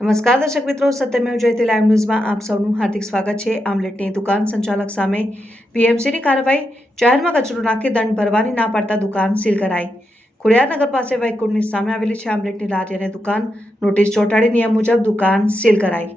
નમસ્કાર દર્શક મિત્રો, સત્યમેવ જયતે લાઈવ ન્યૂઝમાં આપ સૌનું હાર્દિક સ્વાગત છે। આમલેટની દુકાન સંચાલક સામે વીએમસીની કાર્યવાહી। જાહેરમાં કચરો નાખી દંડ ભરવાની ના પાડતા દુકાન સીલ કરાઈ। ખોડિયારનગર પાસે વૈકુંઠની સામે આવેલી છે આમલેટની લારી અને દુકાન। નોટિસ ચોંટાડી નિયમ મુજબ દુકાન સીલ કરાઈ।